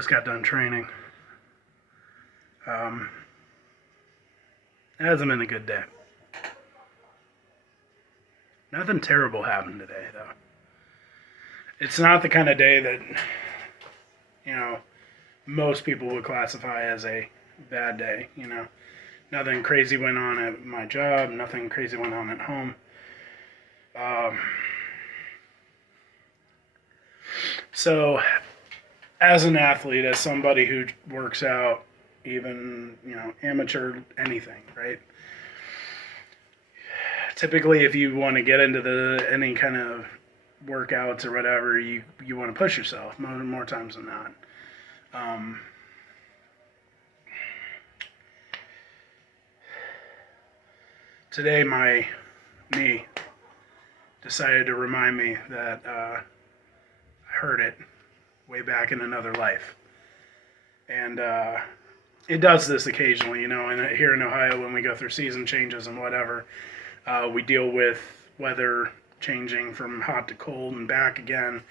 just got done training. It hasn't been a good day. Nothing terrible happened today, though. It's not the kind of day that, most people would classify as a bad day, Nothing crazy went on at my job. Nothing crazy went on at home. So, as an athlete, as somebody who works out, even, amateur anything, right? Typically, if you want to get into any kind of workouts or whatever, you want to push yourself more times than not. Today, my knee decided to remind me that I heard it way back in another life. And it does this occasionally, and here in Ohio, when we go through season changes and whatever, we deal with weather changing from hot to cold and back again.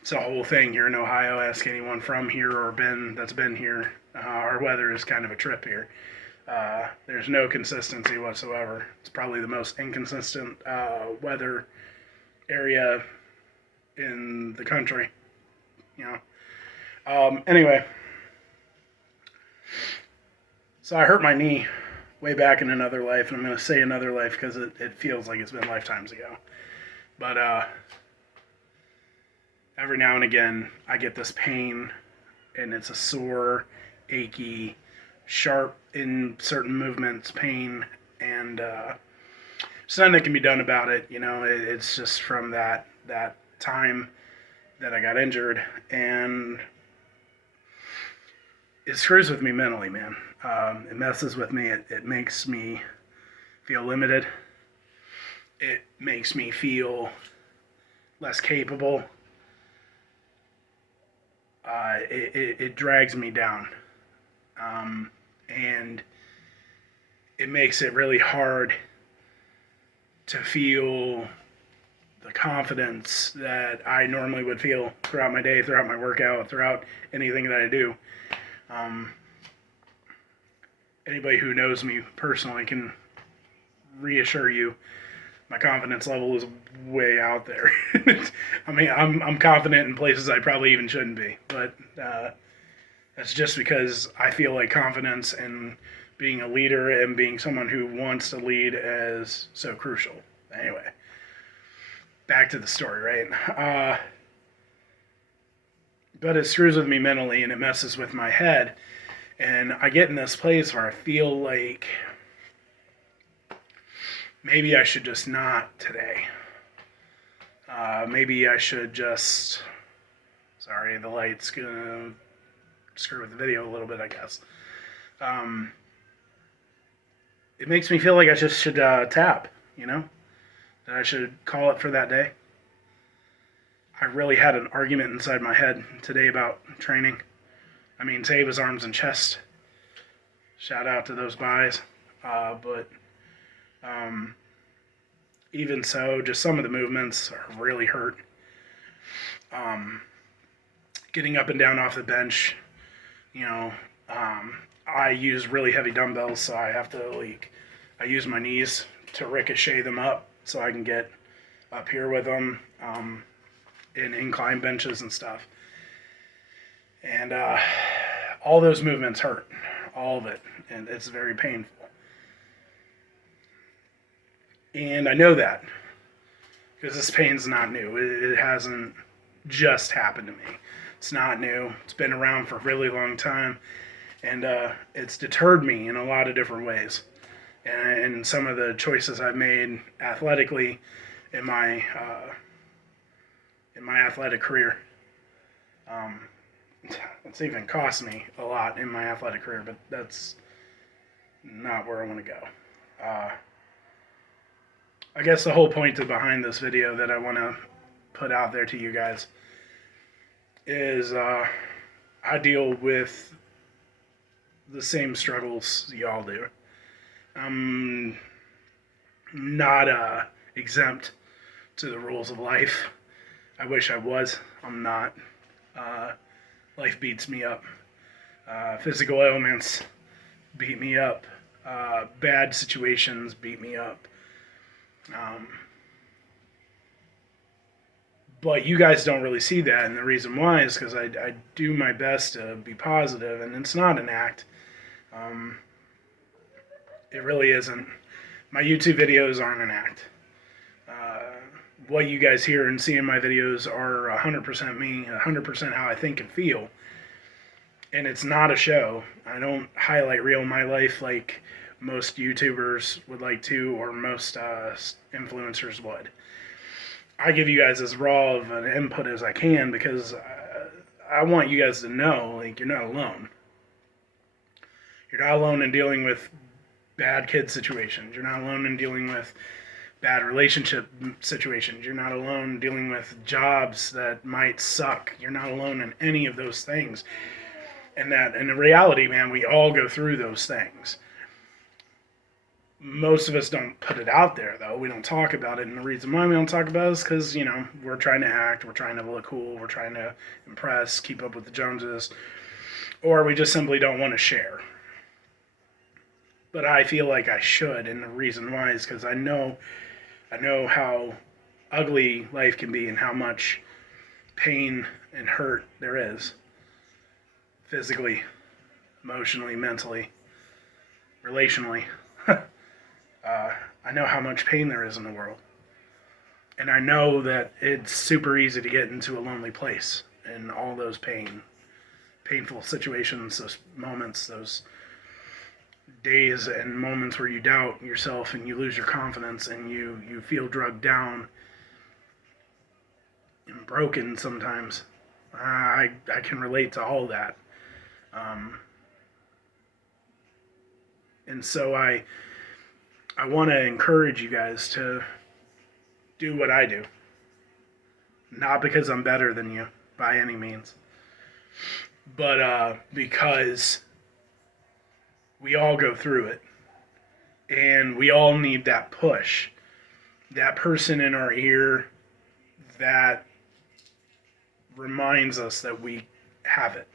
It's a whole thing here in Ohio. Ask anyone from here or that's been here. Our weather is kind of a trip here. There's no consistency whatsoever. It's probably the most inconsistent weather area in the country. Anyway, so I hurt my knee way back in another life, and I'm going to say another life because it feels like it's been lifetimes ago. But every now and again, I get this pain, and it's a sore, achy, sharp in certain movements pain, and there's nothing that can be done about it. It's just from that time that I got injured, and it screws with me mentally, man. It messes with me. It makes me feel limited. It makes me feel less capable. It drags me down. And it makes it really hard to feel the confidence that I normally would feel throughout my day, throughout my workout, throughout anything that I do. Anybody who knows me personally can reassure you my confidence level is way out there. I mean, I'm confident in places I probably even shouldn't be, but that's just because I feel like confidence in being a leader and being someone who wants to lead is so crucial. Anyway, back to the story, right? But it screws with me mentally and it messes with my head. And I get in this place where I feel like maybe I should just not today. Maybe I should just... Sorry, the light's gonna screw with the video a little bit, I guess. It makes me feel like I just should tap, that I should call it for that day. I really had an argument inside my head today about training. I mean, save his arms and chest. Shout out to those guys. But even so, just some of the movements are really hurt. Getting up and down off the bench, I use really heavy dumbbells, so I have to I use my knees to ricochet them up so I can get up here with them in incline benches and stuff. And all those movements hurt, all of it, and it's very painful. And I know that because this pain's not new. It hasn't just happened to me. It's not new. It's been around for a really long time, and it's deterred me in a lot of different ways. And some of the choices I've made athletically in my athletic career. It's even cost me a lot in my athletic career, but that's not where I want to go. I guess the whole point behind this video that I want to put out there to you guys is I deal with the same struggles y'all do. I'm not exempt to the rules of life. I wish I was. I'm not. life beats me up. Physical ailments beat me up. Bad situations beat me up. But you guys don't really see that, and the reason why is because I do my best to be positive, and it's not an act. It really isn't. My YouTube videos aren't an act. What you guys hear and see in my videos are 100% me, 100% how I think and feel. And it's not a show. I don't highlight real my life like most YouTubers would like to, or most influencers would. I give you guys as raw of an input as I can because I want you guys to know, like, you're not alone. You're not alone in dealing with bad kid situations. You're not alone in dealing with bad relationship situations. You're not alone dealing with jobs that might suck. You're not alone in any of those things. And that, in reality, man, we all go through those things. Most of us don't put it out there, though. We don't talk about it. And the reason why we don't talk about it is because, we're trying to act. We're trying to look cool. We're trying to impress, keep up with the Joneses. Or we just simply don't want to share. But I feel like I should. And the reason why is because I know how ugly life can be and how much pain and hurt there is. Physically, emotionally, mentally, relationally. I know how much pain there is in the world. And I know that it's super easy to get into a lonely place and all those painful situations, those moments, those days and moments where you doubt yourself and you lose your confidence and you feel drugged down and broken sometimes. I can relate to all that. And so I want to encourage you guys to do what I do. Not because I'm better than you, by any means. But because we all go through it. And we all need that push. That person in our ear that reminds us that we have it.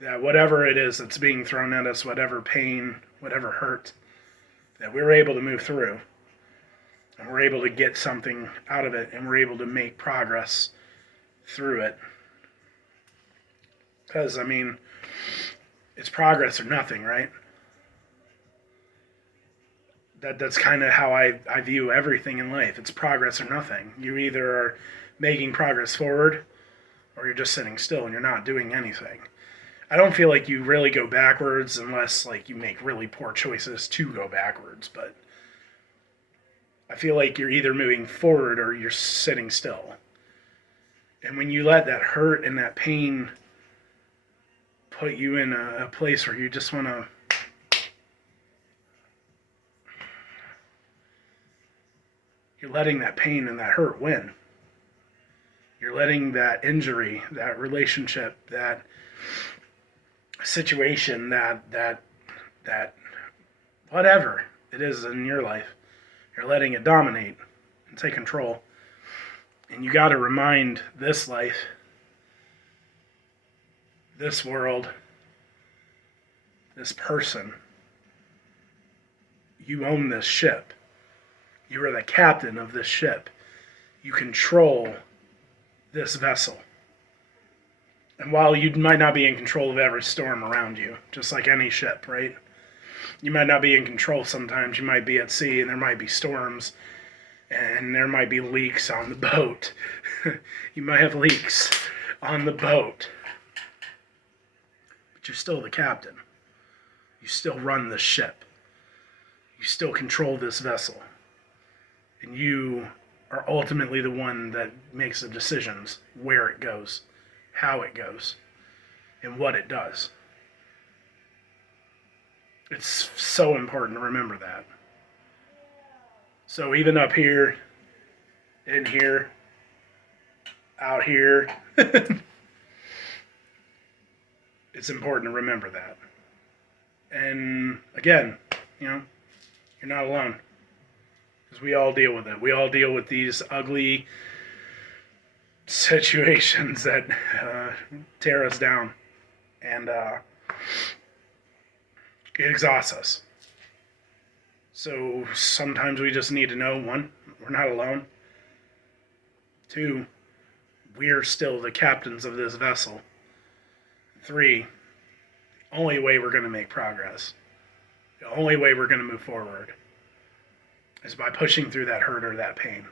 That whatever it is that's being thrown at us, whatever pain, whatever hurt, that we're able to move through. And we're able to get something out of it, and we're able to make progress through it. Because, it's progress or nothing, right? That's kind of how I view everything in life. It's progress or nothing. You either are making progress forward, or you're just sitting still and you're not doing anything. I don't feel like you really go backwards unless you make really poor choices to go backwards, but I feel like you're either moving forward or you're sitting still. And when you let that hurt and that pain put you in a place where you just want to you're letting that pain and that hurt win. You're letting that injury, that relationship, that situation, that whatever it is in your life, you're letting it dominate and take control. And you got to remind this life, this world, this person, you own this ship. You are the captain of this ship. You control this vessel. And while you might not be in control of every storm around you, just like any ship, right? You might not be in control sometimes. You might be at sea and there might be storms and there might be leaks on the boat. You might have leaks on the boat. But you're still the captain. You still run the ship. You still control this vessel. And you are ultimately the one that makes the decisions where it goes, how it goes, and what it does. It's so important to remember that. So even up here, in here, out here, it's important to remember that. And again, you're not alone. Because we all deal with it. We all deal with these ugly situations that tear us down and it exhausts us. So sometimes we just need to know, one, we're not alone. Two, we're still the captains of this vessel. Three, the only way we're going to make progress, the only way we're going to move forward is by pushing through that hurt or that pain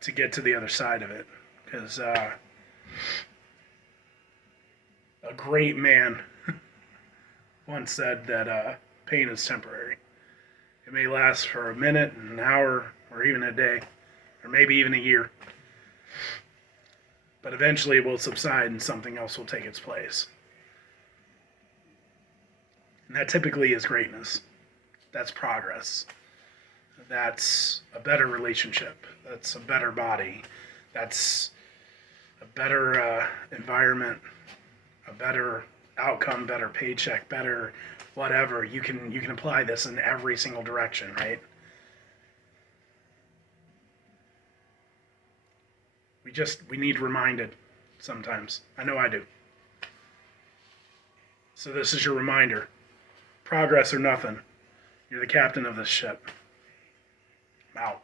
to get to the other side of it. Because a great man once said that pain is temporary. It may last for a minute, an hour, or even a day, or maybe even a year. But eventually it will subside and something else will take its place. And that typically is greatness. That's progress. That's a better relationship. That's a better body. That's a better environment, a better outcome, better paycheck, better whatever. You can apply this in every single direction, right? We need reminded sometimes. I know I do. So this is your reminder. Progress or nothing. You're the captain of this ship. I'm out.